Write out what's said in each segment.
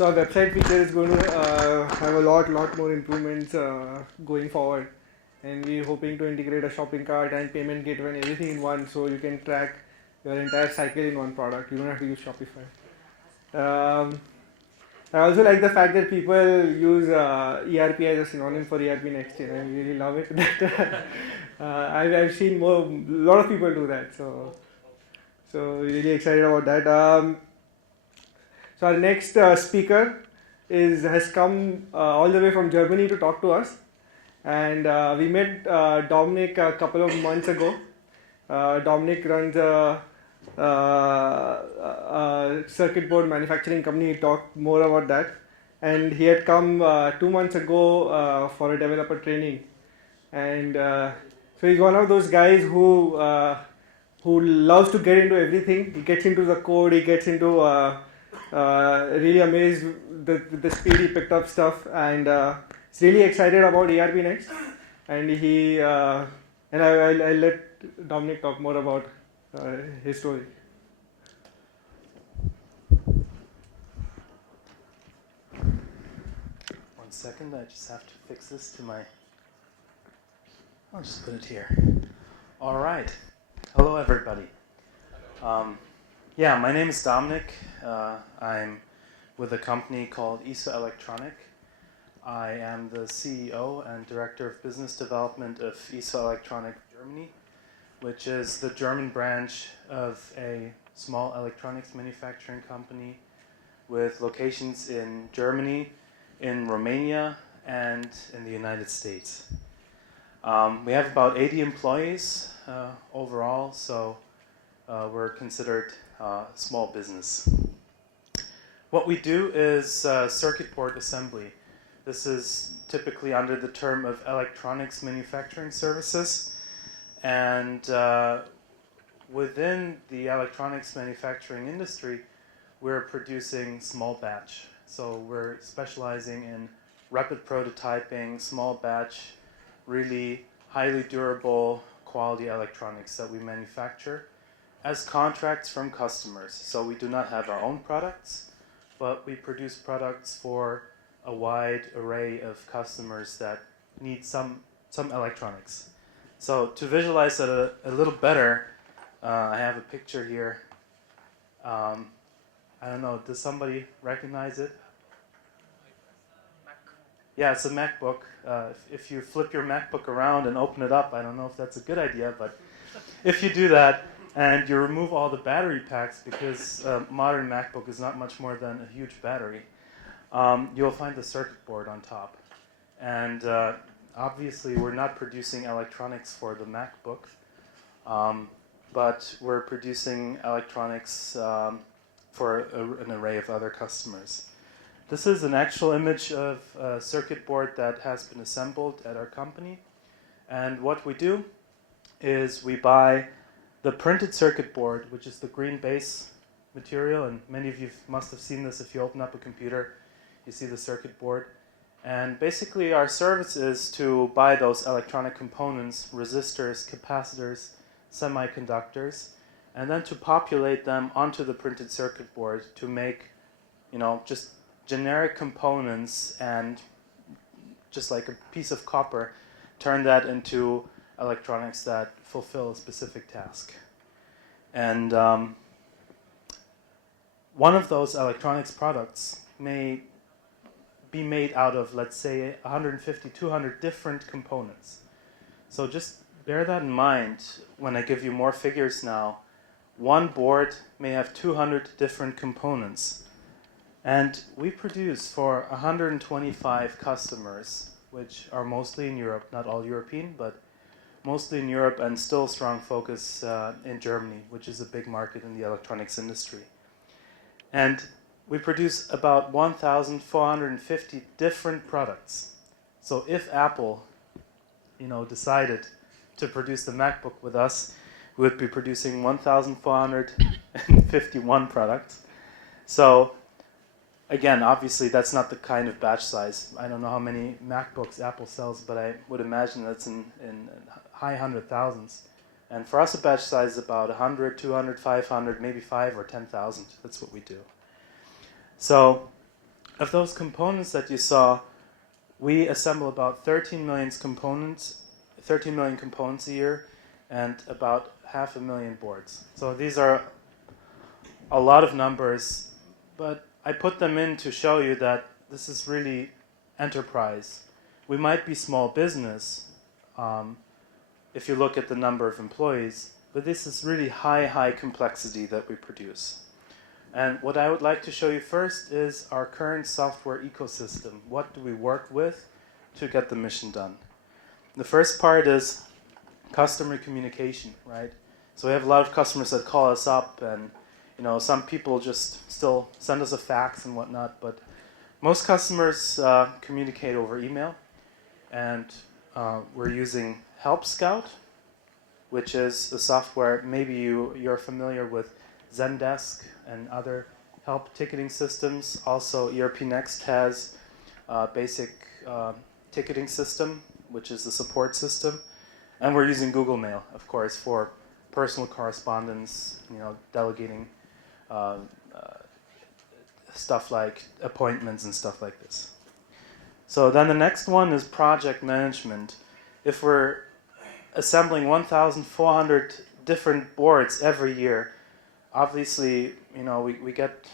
So our website feature is going to have a lot more improvements going forward, and we're hoping to integrate a shopping cart and payment gateway and everything in one, so you can track your entire cycle in one product. You don't have to use Shopify. I also like the fact that people use ERP as a synonym for ERP next year. I really love it. I've seen a lot of people do that. So really excited about that. So our next speaker has come all the way from Germany to talk to us, and we met Dominik a couple of months ago. Dominik runs a circuit board manufacturing company. He talked more about that, and he had come 2 months ago for a developer training, and so he's one of those guys who loves to get into everything. He gets into the code. He gets into really amazed with the speed he picked up stuff, and he's really excited about ERPNext. And I'll let Dominik talk more about his story. One second, I just have to fix this to my... I'll just put it here. All right. Hello, everybody. Yeah, my name is Dominik. I'm with a company called ESO Electronic. I am the CEO and Director of Business Development of ESO Electronic Germany, which is the German branch of a small electronics manufacturing company with locations in Germany, in Romania, and in the United States. We have about 80 employees overall, so we're considered a small business. What we do is circuit board assembly. This is typically under the term of electronics manufacturing services. And within the electronics manufacturing industry, we're producing small batch. So we're specializing in rapid prototyping, small batch, really highly durable quality electronics that we manufacture as contracts from customers. So we do not have our own products, but we produce products for a wide array of customers that need some electronics. So to visualize that a little better, I have a picture here. I don't know, does somebody recognize it? Yeah, it's a MacBook. If you flip your MacBook around and open it up, I don't know if that's a good idea, but if you do that and you remove all the battery packs, because modern MacBook is not much more than a huge battery, you'll find the circuit board on top. And obviously, we're not producing electronics for the MacBook, but we're producing electronics for an array of other customers. This is an actual image of a circuit board that has been assembled at our company. And what we do is we buy the printed circuit board, which is the green base material, and many of you must have seen this if you open up a computer. You see the circuit board. And basically our service is to buy those electronic components, resistors, capacitors, semiconductors, and then to populate them onto the printed circuit board to make, just generic components, and just like a piece of copper, turn that into electronics that fulfill a specific task. And one of those electronics products may be made out of, let's say, 150, 200 different components. So just bear that in mind when I give you more figures now. One board may have 200 different components. And we produce for 125 customers, which are mostly in Europe, not all European, but mostly in Europe, and still strong focus in Germany, which is a big market in the electronics industry. And we produce about 1,450 different products. So if Apple, decided to produce the MacBook with us, we would be producing 1,451 products. So again, obviously that's not the kind of batch size. I don't know how many MacBooks Apple sells, but I would imagine that's in high 100,000s. And for us, a batch size is about 100, 200, 500, maybe 5 or 10,000. That's what we do. So of those components that you saw, we assemble about 13 million components a year, and about 500,000 boards. So these are a lot of numbers, but I put them in to show you that this is really enterprise. We might be small business if you look at the number of employees, but this is really high complexity that we produce. And what I would like to show you first is our current software ecosystem. What do we work with to get the mission done? The first part is customer communication, right? So we have a lot of customers that call us up, and some people just still send us a fax and whatnot, but most customers communicate over email, and we're using Helpscout, which is a software, maybe you're familiar with Zendesk and other help ticketing systems. Also, ERPNext has a basic ticketing system, which is the support system. And we're using Google Mail, of course, for personal correspondence, delegating stuff like appointments and stuff like this. So then the next one is project management. If we're assembling 1,400 different boards every year, obviously, we get,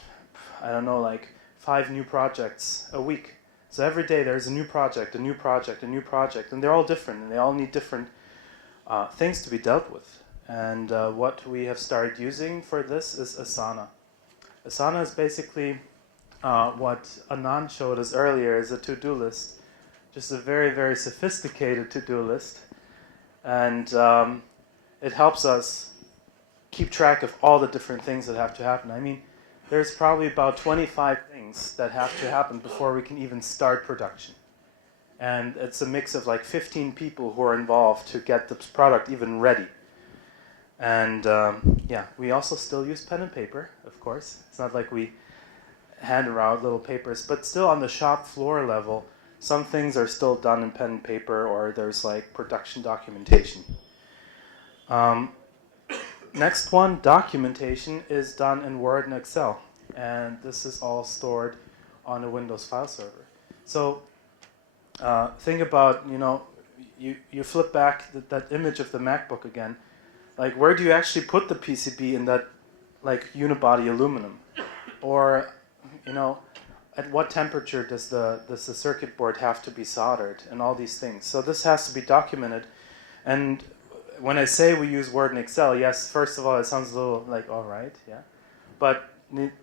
I don't know, like 5 new projects a week. So every day there's a new project, a new project, a new project, and they're all different, and they all need different things to be dealt with. And what we have started using for this is Asana. Asana is basically what Anand showed us earlier, is a to-do list. Just a very sophisticated to-do list. And it helps us keep track of all the different things that have to happen. I mean, there's probably about 25 things that have to happen before we can even start production. And it's a mix of like 15 people who are involved to get the product even ready. And we also still use pen and paper, of course. It's not like we hand around little papers, but still on the shop floor level, some things are still done in pen and paper, or there's like production documentation. Next one, documentation, is done in Word and Excel. And this is all stored on a Windows file server. So think about, you flip back that image of the MacBook again. Like, where do you actually put the PCB in that, like, unibody aluminum? Or, at what temperature does the circuit board have to be soldered, and all these things. So this has to be documented. And when I say we use Word and Excel, yes, first of all, it sounds a little like, all right, yeah. But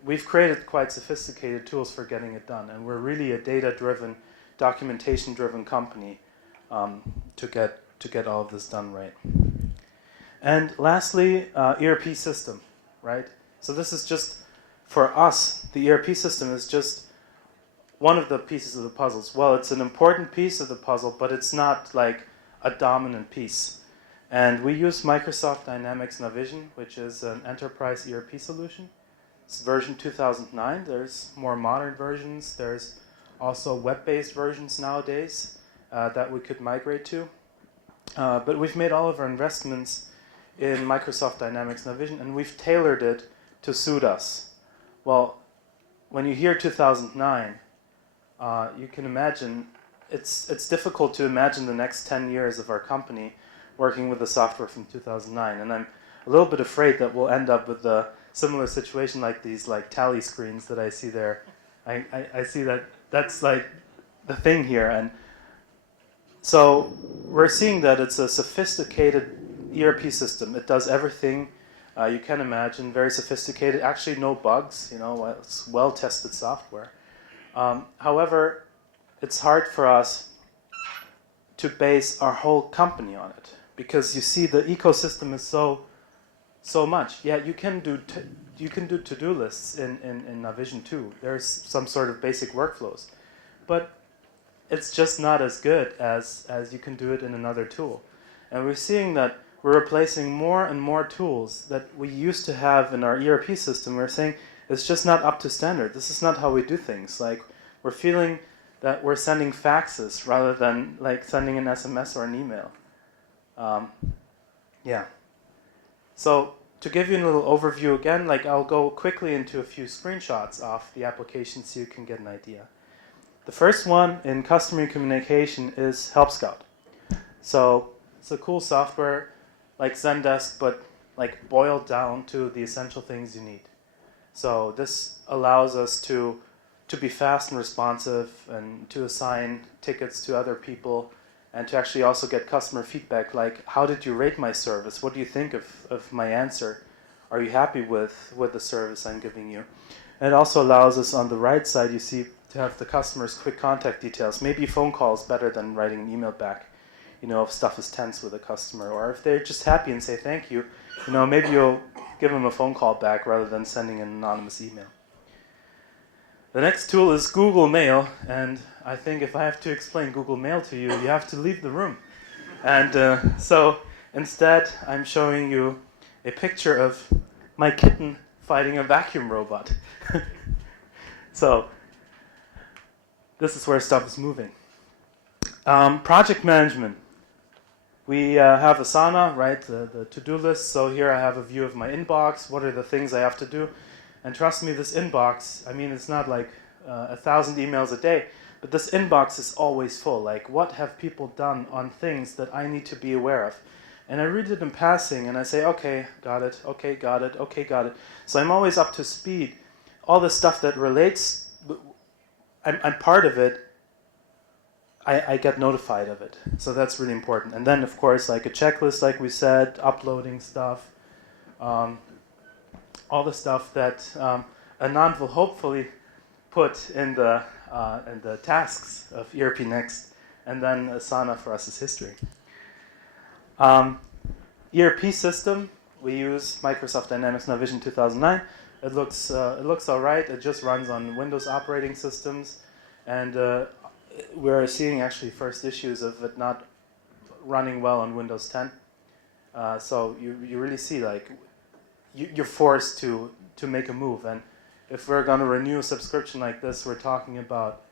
we've created quite sophisticated tools for getting it done. And we're really a data-driven, documentation-driven company to get all of this done right. And lastly, ERP system, right? So this is just, for us, the ERP system is just one of the pieces of the puzzles. Well, it's an important piece of the puzzle, but it's not like a dominant piece. And we use Microsoft Dynamics Navision, which is an enterprise ERP solution. It's version 2009. There's more modern versions. There's also web-based versions nowadays that we could migrate to. But we've made all of our investments in Microsoft Dynamics Navision, and we've tailored it to suit us. Well, when you hear 2009, you can imagine, it's difficult to imagine the next 10 years of our company working with the software from 2009. And I'm a little bit afraid that we'll end up with a similar situation like these like tally screens that I see there. I see that's like the thing here. And so we're seeing that it's a sophisticated ERP system. It does everything you can imagine, very sophisticated, actually no bugs, it's well-tested software. However, it's hard for us to base our whole company on it, because you see the ecosystem is so much. Yeah, you can do to-do lists in Navision too. There's some sort of basic workflows, but it's just not as good as you can do it in another tool. And we're seeing that we're replacing more and more tools that we used to have in our ERP system. We're saying it's just not up to standard. This is not how we do things. Like, we're feeling that we're sending faxes rather than like sending an SMS or an email. So to give you a little overview again, like I'll go quickly into a few screenshots of the application so you can get an idea. The first one in customer communication is Helpscout. So it's a cool software like Zendesk, but like boiled down to the essential things you need. So this allows us to be fast and responsive and to assign tickets to other people and to actually also get customer feedback like, how did you rate my service? What do you think of my answer? Are you happy with the service I'm giving you? And it also allows us on the right side, you see, to have the customer's quick contact details. Maybe phone call is better than writing an email back, you know, if stuff is tense with a customer. Or if they're just happy and say thank you, you know, maybe you'll give them a phone call back rather than sending an anonymous email. The next tool is Google Mail, and I think if I have to explain Google Mail to you, you have to leave the room. And so instead, I'm showing you a picture of my kitten fighting a vacuum robot. So this is where stuff is moving. Project management. We have Asana, right, the to-do list. So here I have a view of my inbox. What are the things I have to do? And trust me, this inbox, I mean, it's not like 1,000 emails a day, but this inbox is always full. Like, what have people done on things that I need to be aware of? And I read it in passing, and I say, okay, got it, okay, got it, okay, got it. So I'm always up to speed. All the stuff that relates, I'm part of it, I get notified of it. So that's really important. And then, of course, like a checklist, like we said, uploading stuff, all the stuff that Anand will hopefully put in the tasks of ERPNext, and then Asana for us is history. ERP system, we use Microsoft Dynamics Navision 2009. It looks all right. It just runs on Windows operating systems, and we're seeing actually first issues of it not running well on Windows 10. So you really see like you're forced to make a move. And if we're going to renew a subscription like this, we're talking about,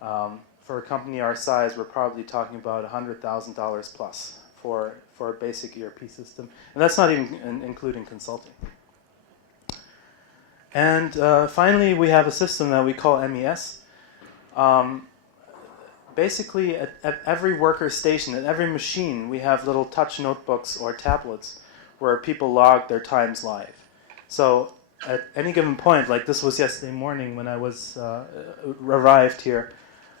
for a company our size, we're probably talking about $100,000 plus for a basic ERP system. And that's not even including consulting. And finally, we have a system that we call MES. Basically, at every worker station, at every machine, we have little touch notebooks or tablets where people log their times live. So at any given point, like this was yesterday morning when I was arrived here,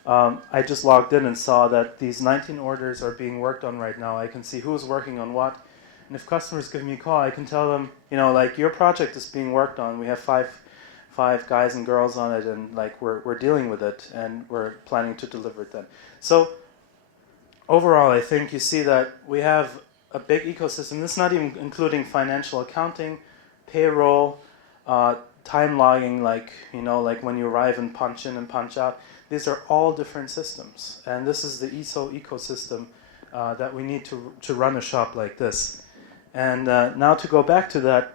I just logged in and saw that these 19 orders are being worked on right now. I can see who's working on what. And if customers give me a call, I can tell them, you know, like your project is being worked on. We have five guys and girls on it, and like we're dealing with it, and we're planning to deliver it then. So overall, I think you see that we have a big ecosystem. This is not even including financial accounting, payroll, time logging, like, you know, like when you arrive and punch in and punch out. These are all different systems, and this is the ESO ecosystem that we need to run a shop like this. And now to go back to that,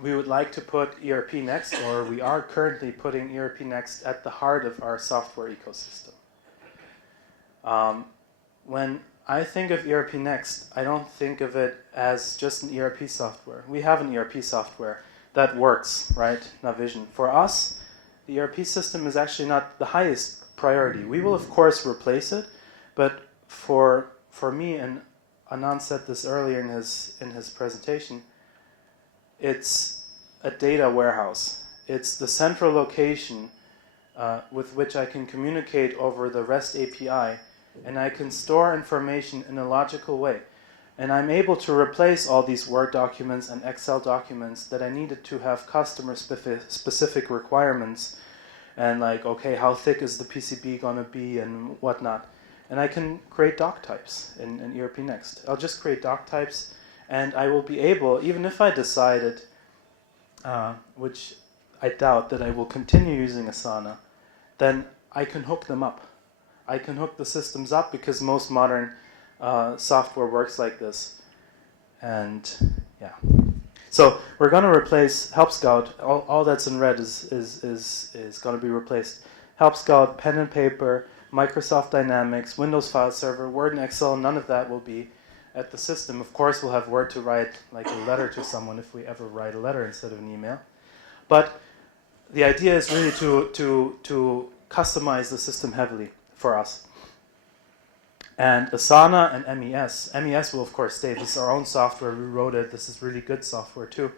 we would like to put ERPNext, or we are currently putting ERPNext at the heart of our software ecosystem. When I think of ERPNext, I don't think of it as just an ERP software. We have an ERP software that works, right? Navision. For us, the ERP system is actually not the highest priority. We will, of course, replace it, but for me, and Anand said this earlier in his presentation, it's a data warehouse. It's the central location with which I can communicate over the REST API, and I can store information in a logical way. And I'm able to replace all these Word documents and Excel documents that I needed to have customer-specific requirements, and like, okay, how thick is the PCB going to be and whatnot. And I can create doc types in ERPNext. I'll just create doc types, and I will be able, even if I decided, which I doubt that I will continue using Asana, then I can hook them up. I can hook the systems up because most modern software works like this. And yeah. So we're going to replace Helpscout. All that's in red is going to be replaced. Helpscout, pen and paper, Microsoft Dynamics, Windows File Server, Word and Excel, none of that will be. at the system. Of course, we'll have Word to write like a letter to someone if we ever write a letter instead of an email. But the idea is really to customize the system heavily for us. And Asana and MES will of course stay. This is our own software. We wrote it. This is really good software too.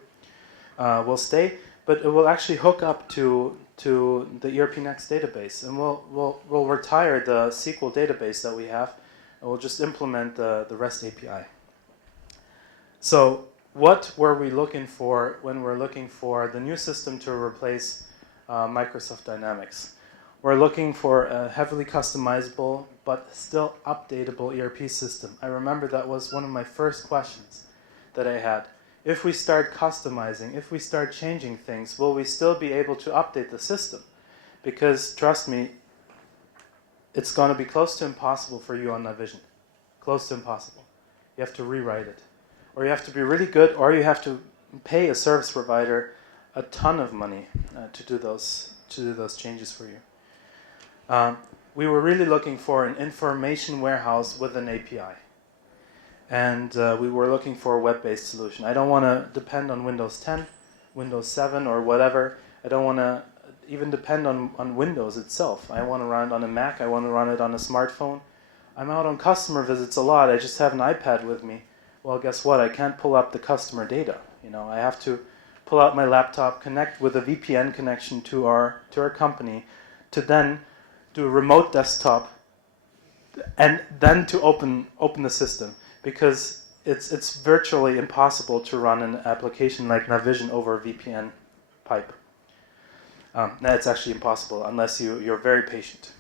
Will stay, but it will actually hook up to the ERPNext database, and we'll retire the SQL database that we have, and we'll just implement the REST API. So what were we looking for when we're looking for the new system to replace Microsoft Dynamics? We're looking for a heavily customizable but still updatable ERP system. I remember that was one of my first questions that I had. If we start customizing, if we start changing things, will we still be able to update the system? Because trust me, it's going to be close to impossible for you on Navision. Close to impossible. You have to rewrite it. Or you have to be really good, or you have to pay a service provider a ton of money to do those changes for you. We were really looking for an information warehouse with an API. And we were looking for a web-based solution. I don't want to depend on Windows 10, Windows 7, or whatever. I don't want to even depend on Windows itself. I want to run it on a Mac. I want to run it on a smartphone. I'm out on customer visits a lot. I just have an iPad with me. Well, guess what? I can't pull up the customer data. I have to pull out my laptop, connect with a VPN connection to our company, to then do a remote desktop, and then to open the system. Because it's virtually impossible to run an application like Navision over a VPN pipe. It's actually impossible unless you're very patient.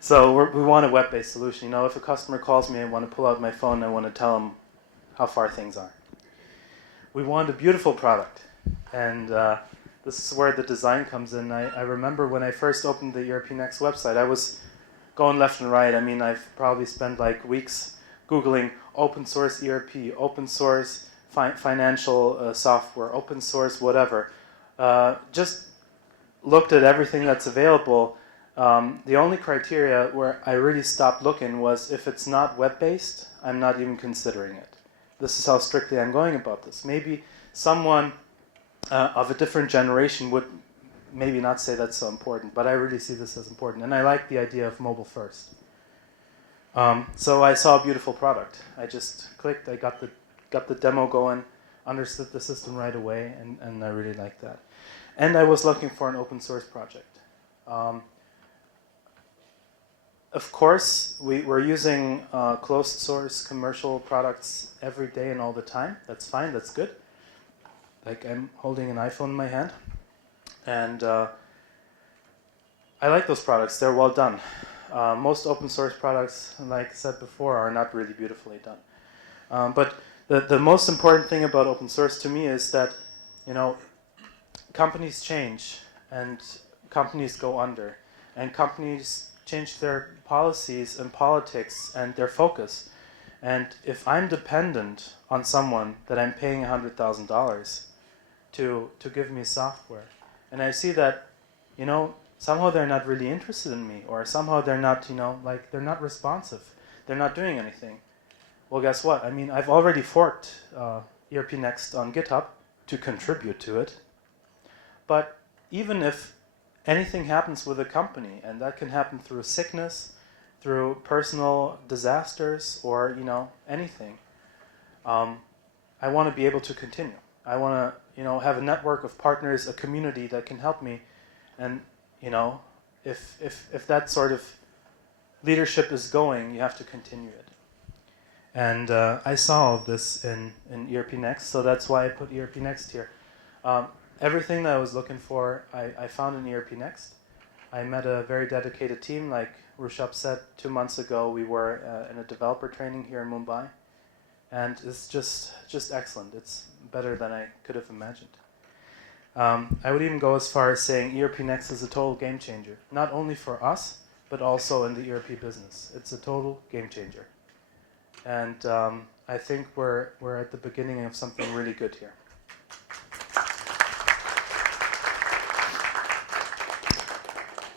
So we want a web-based solution. If a customer calls me, I want to pull out my phone, I want to tell them how far things are. We want a beautiful product. And this is where the design comes in. I remember when I first opened the ERPNext website, I was going left and right. I've probably spent like weeks Googling open source ERP, open source financial software, open source whatever. Just looked at everything that's available. The only criteria where I really stopped looking was if it's not web-based, I'm not even considering it. This is how strictly I'm going about this. Maybe someone of a different generation would maybe not say that's so important, but I really see this as important. And I like the idea of mobile first. So I saw a beautiful product. I just clicked, I got the demo going, understood the system right away, and I really liked that. And I was looking for an open source project. Of course, we're using closed source commercial products every day and all the time. That's fine, that's good. Like I'm holding an iPhone in my hand. And I like those products, they're well done. Most open source products, like I said before, are not really beautifully done. But the most important thing about open source to me is that, companies change and companies go under. And companies change their policies and politics and their focus. And if I'm dependent on someone that I'm paying $100,000 to give me software, and I see that, somehow they're not really interested in me, or somehow they're not, they're not responsive. They're not doing anything. Well, guess what? I've already forked ERPNext on GitHub to contribute to it. But even if anything happens with a company, and that can happen through sickness, through personal disasters, or, anything, I want to be able to continue. I want to, have a network of partners, a community that can help me, and if that sort of leadership is going, you have to continue it. And I saw all of this in ERPNext, so that's why I put ERPNext here. Everything that I was looking for, I found in ERPNext. I met a very dedicated team. Like Rushabh said, 2 months ago, we were in a developer training here in Mumbai. And it's just excellent. It's better than I could have imagined. I would even go as far as saying ERPNext is a total game changer. Not only for us, but also in the ERP business. It's a total game changer. And I think we're at the beginning of something really good here.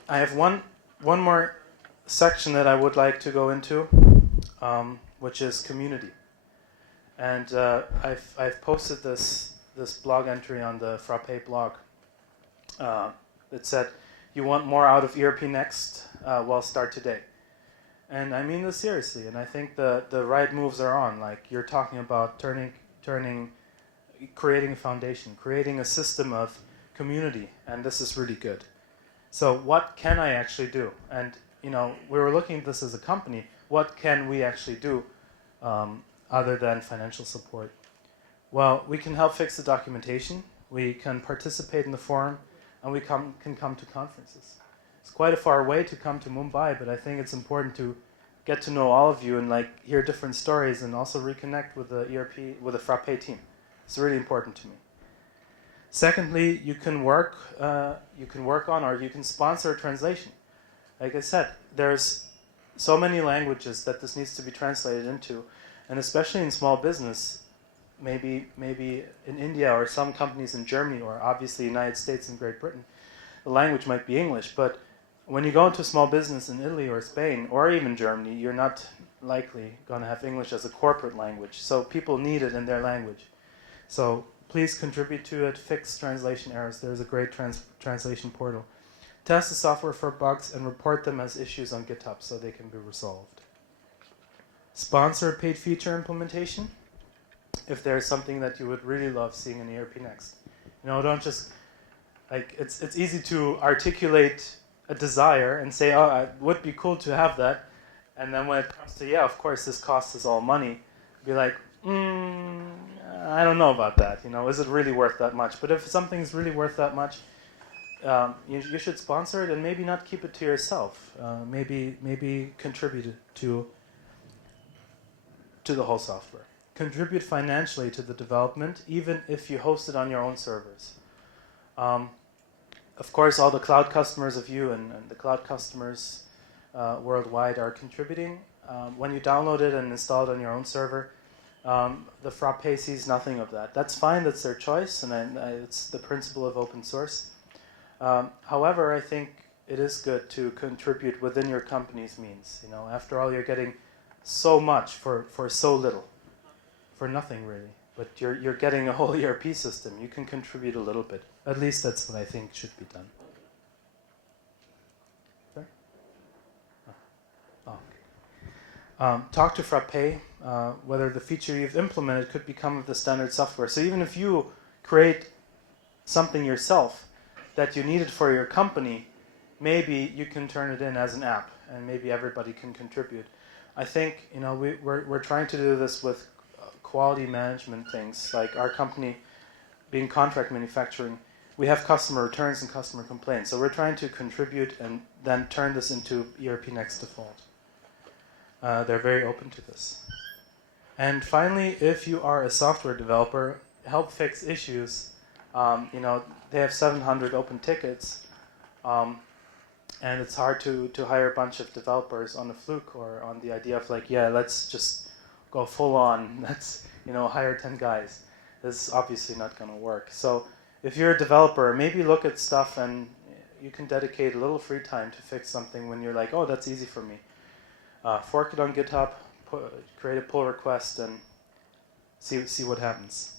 I have one more section that I would like to go into. which is community. And I've posted this blog entry on the Frappe blog. It said, "You want more out of ERPNext? Well, start today." And I mean this seriously. And I think the right moves are on. Like, you're talking about creating a foundation, creating a system of community, and this is really good. So what can I actually do? And we were looking at this as a company. What can we actually do other than financial support? Well, we can help fix the documentation. We can participate in the forum, and we can come to conferences. It's quite a far way to come to Mumbai, but I think it's important to get to know all of you and hear different stories, and also reconnect with the Frappe team. It's really important to me. Secondly, you can work on, or you can sponsor a translation. Like I said, there's so many languages that this needs to be translated into, and especially in small business, maybe in India or some companies in Germany, or obviously United States and Great Britain, the language might be English, but when you go into a small business in Italy or Spain or even Germany, you're not likely going to have English as a corporate language, so people need it in their language. So please contribute to it, fix translation errors. There's a great translation portal. Test the software for bugs and report them as issues on GitHub so they can be resolved. Sponsor a paid feature implementation if there's something that you would really love seeing in ERPNext. Don't just, it's easy to articulate a desire and say, oh, it would be cool to have that. And then when it comes to, yeah, of course, this costs us all money, be like, I don't know about that. Is it really worth that much? But if something's really worth that much, you should sponsor it, and maybe not keep it to yourself. Maybe contribute it to the whole software. Contribute financially to the development, even if you host it on your own servers. Of course, all the cloud customers of you and the cloud customers worldwide are contributing. When you download it and install it on your own server, the Frappe sees nothing of that. That's fine, that's their choice, and it's the principle of open source. However, I think it is good to contribute within your company's means. After all, you're getting so much for so little, for nothing really. But you're getting a whole ERP system. You can contribute a little bit. At least that's what I think should be done. Sorry? Okay. Talk to Frappe whether the feature you've implemented could become the standard software. So even if you create something yourself that you needed for your company, maybe you can turn it in as an app, and maybe everybody can contribute. I think we're trying to do this with quality management things, like our company being contract manufacturing. We have customer returns and customer complaints, so we're trying to contribute and then turn this into ERPNext default. They're very open to this. And finally, if you are a software developer, help fix issues. They have 700 open tickets, and it's hard to hire a bunch of developers on a fluke or on the idea of let's just go full on. Let's hire 10 guys. This is obviously not going to work. So if you're a developer, maybe look at stuff and you can dedicate a little free time to fix something when you're like, oh, that's easy for me. Fork it on GitHub, create a pull request, and see what happens.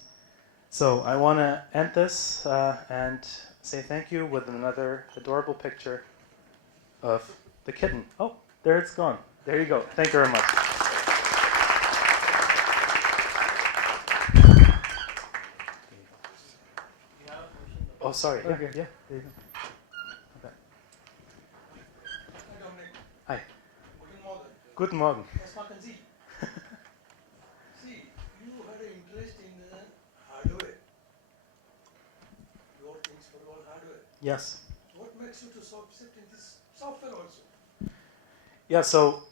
So I want to end this and say thank you with another adorable picture of the kitten. Oh, there it's gone. There you go. Thank you very much. Oh, sorry. Okay. Yeah. There you go. Okay. Hi, Dominik. Hi. Guten Morgen. Guten Morgen. Was machen Sie? See, you had an interest in hardware. Your things for all hardware. Yes. What makes you to sit in this software also? Yeah, so,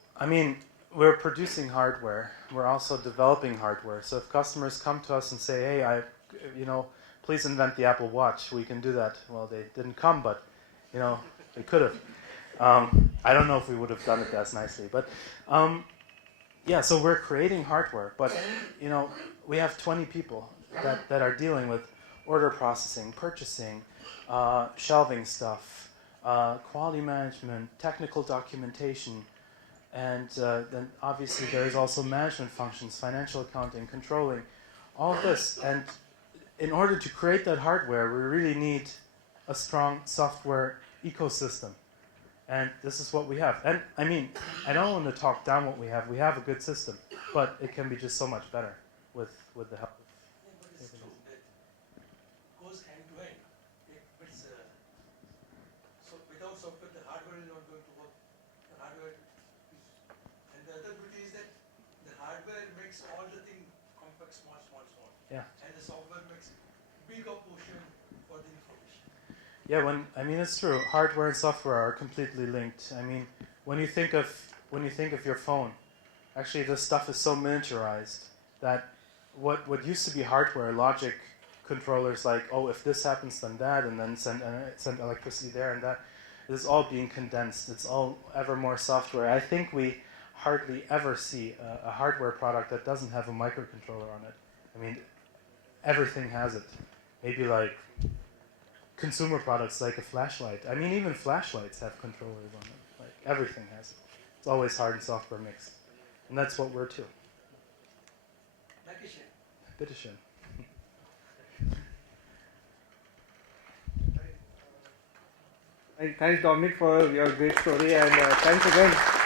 we're producing hardware. We're also developing hardware. So if customers come to us and say, hey, please invent the Apple Watch, we can do that. Well, they didn't come, but, they could have. I don't know if we would have done it as nicely. But, so we're creating hardware. But, we have 20 people that are dealing with order processing, purchasing, shelving stuff, quality management, technical documentation, And then obviously there is also management functions, financial accounting, controlling, all of this. And in order to create that hardware, we really need a strong software ecosystem. And this is what we have. And I mean, I don't want to talk down what we have. We have a good system, but it can be just so much better with the help of. Yeah, but it's true that goes hand to hand. But it's, so without software, the hardware is not going to work. The hardware is, and the other beauty is that the hardware makes all the thing complex, small. Yeah. And the software makes bigger portion for the information. Yeah, it's true. Hardware and software are completely linked. I mean, when you think of your phone, actually this stuff is so miniaturized that what used to be hardware, logic controllers like, oh, if this happens then that, and then send electricity there and that, is all being condensed. It's all ever more software. I think we hardly ever see a hardware product that doesn't have a microcontroller on it. I mean, everything has it. Maybe like consumer products like a flashlight. I mean, even flashlights have controllers on it. Like everything has it. It's always hard and software mixed. And that's what we're too. Bitteschön. Thanks, Dominic, for your great story, and thanks again